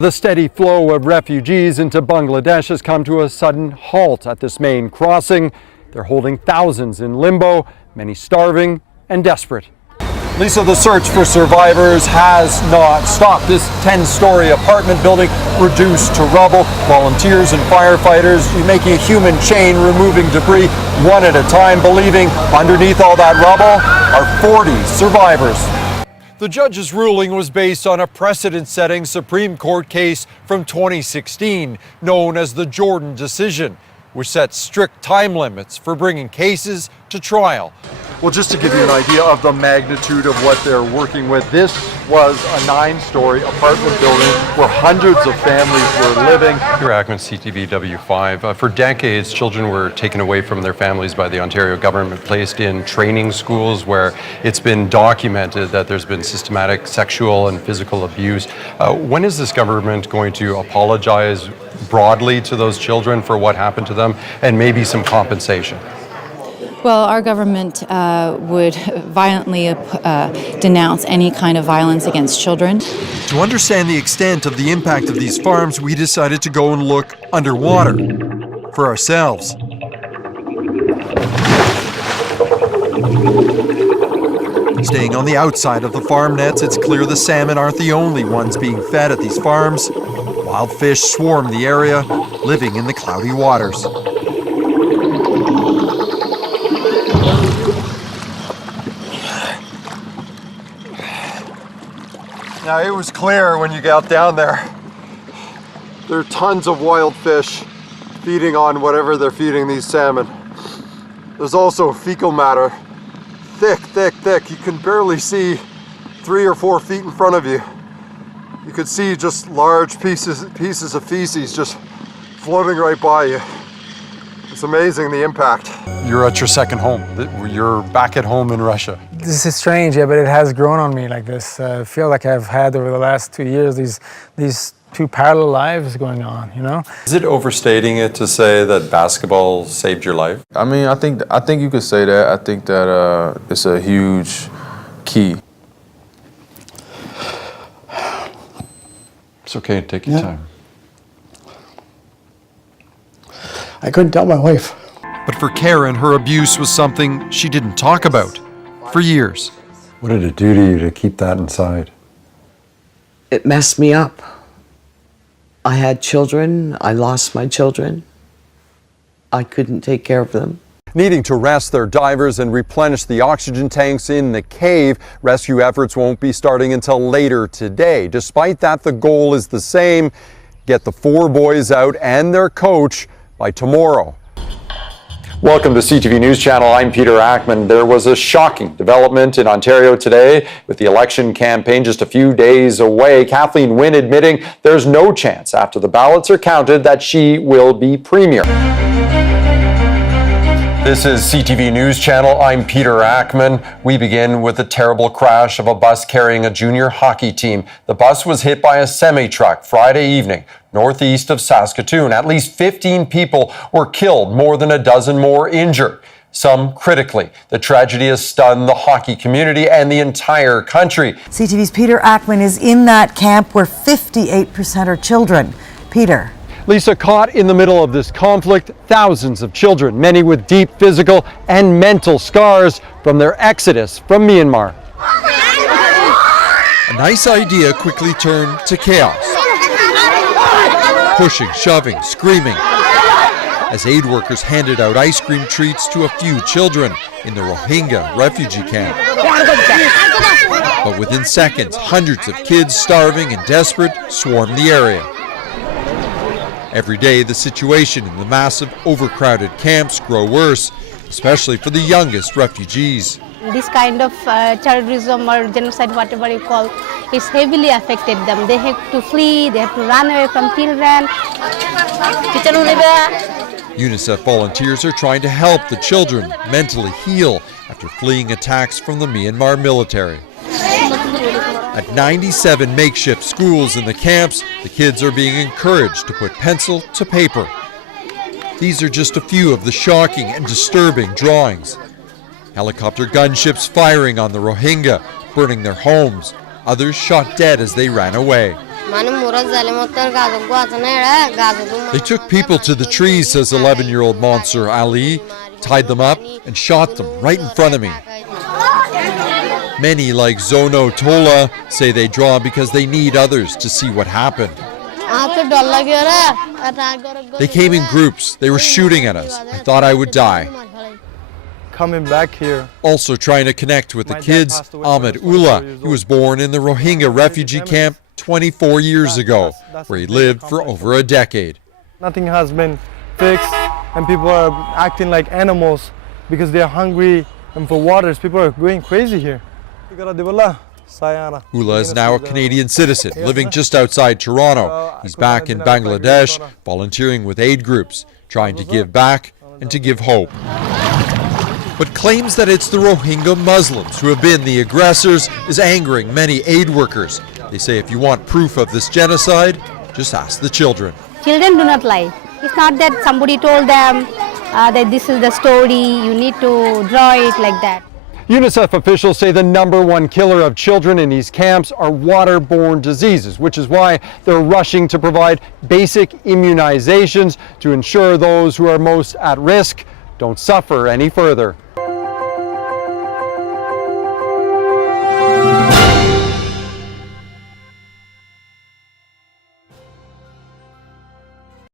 The steady flow of refugees into Bangladesh has come to a sudden halt at this main crossing. They're holding thousands in limbo, many starving and desperate. Lisa, the search for survivors has not stopped. This 10-story apartment building reduced to rubble. Volunteers and firefighters making a human chain, removing debris one at a time, believing underneath all that rubble are 40 survivors. The judge's ruling was based on a precedent-setting Supreme Court case from 2016, known as the Jordan decision, which sets strict time limits for bringing cases to trial. Well, just to give you an idea of the magnitude of what they're working with, this was a 9-story apartment building where hundreds of families were living. Here at Akman, CTV W5. For decades, children were taken away from their families by the Ontario government, placed in training schools where it's been documented that there's been systematic sexual and physical abuse. When is this government going to apologize broadly to those children for what happened to them, and maybe some compensation? Well, our government would violently denounce any kind of violence against children. To understand the extent of the impact of these farms, we decided to go and look underwater for ourselves. Staying on the outside of the farm nets, it's clear the salmon aren't the only ones being fed at these farms. Wild fish swarm the area, living in the cloudy waters. Now, it was clear when you got down there. There are tons of wild fish feeding on whatever they're feeding these salmon. There's also fecal matter. Thick, thick, thick. You can barely see 3 or 4 feet in front of you. You could see just large pieces of feces just floating right by you. It's amazing the impact. You're at your second home. You're back at home in Russia. This is strange, yeah, but it has grown on me like this. I feel like I've had over the last 2 years these 2 parallel lives going on, you know? Is it overstating it to say that basketball saved your life? I mean, I think you could say that. I think that it's a huge key. It's okay, take your time. I couldn't tell my wife. But for Karen, her abuse was something she didn't talk about for years. What did it do to you to keep that inside? It messed me up. I had children. I lost my children. I couldn't take care of them. Needing to rest their divers and replenish the oxygen tanks in the cave, rescue efforts won't be starting until later today. Despite that, the goal is the same: get the 4 boys out and their coach by tomorrow. Welcome to CTV News Channel. I'm Peter Akman. There was a shocking development in Ontario today with the election campaign just a few days away. Kathleen Wynne admitting there's no chance after the ballots are counted that she will be premier. This is CTV News Channel. I'm Peter Akman. We begin with a terrible crash of a bus carrying a junior hockey team. The bus was hit by a semi-truck Friday evening, northeast of Saskatoon. At least 15 people were killed, more than a dozen more injured, some critically. The tragedy has stunned the hockey community and the entire country. CTV's Peter Akman is in that camp where 58% are children. Peter. Lisa, caught in the middle of this conflict, thousands of children, many with deep physical and mental scars from their exodus from Myanmar. A nice idea quickly turned to chaos. Pushing, shoving, screaming, as aid workers handed out ice cream treats to a few children in the Rohingya refugee camp. But within seconds, hundreds of kids, starving and desperate, swarmed the area. Every day, the situation in the massive, overcrowded camps grow worse, especially for the youngest refugees. This kind of terrorism or genocide, whatever you call, is heavily affected them. They have to flee, they have to run away from children. UNICEF volunteers are trying to help the children mentally heal after fleeing attacks from the Myanmar military. At 97 makeshift schools in the camps, the kids are being encouraged to put pencil to paper. These are just a few of the shocking and disturbing drawings. Helicopter gunships firing on the Rohingya, burning their homes. Others shot dead as they ran away. They took people to the trees, says 11-year-old Mansour Ali, tied them up and shot them right in front of me. Many, like Zono Tola, say they draw because they need others to see what happened. They came in groups. They were shooting at us. I thought I would die. Coming back here. Also trying to connect with the kids, Ahmed Ullah. He was born in the Rohingya refugee camp 24 years ago, where he lived for over a decade. Nothing has been fixed, and people are acting like animals because they are hungry and for waters. People are going crazy here. Ullah is now a Canadian citizen living just outside Toronto. He's back in Bangladesh, volunteering with aid groups, trying to give back and to give hope. But claims that it's the Rohingya Muslims who have been the aggressors is angering many aid workers. They say if you want proof of this genocide, just ask the children. Children do not lie. It's not that somebody told them that this is the story, you need to draw it like that. UNICEF officials say the #1 killer of children in these camps are waterborne diseases, which is why they're rushing to provide basic immunizations to ensure those who are most at risk don't suffer any further.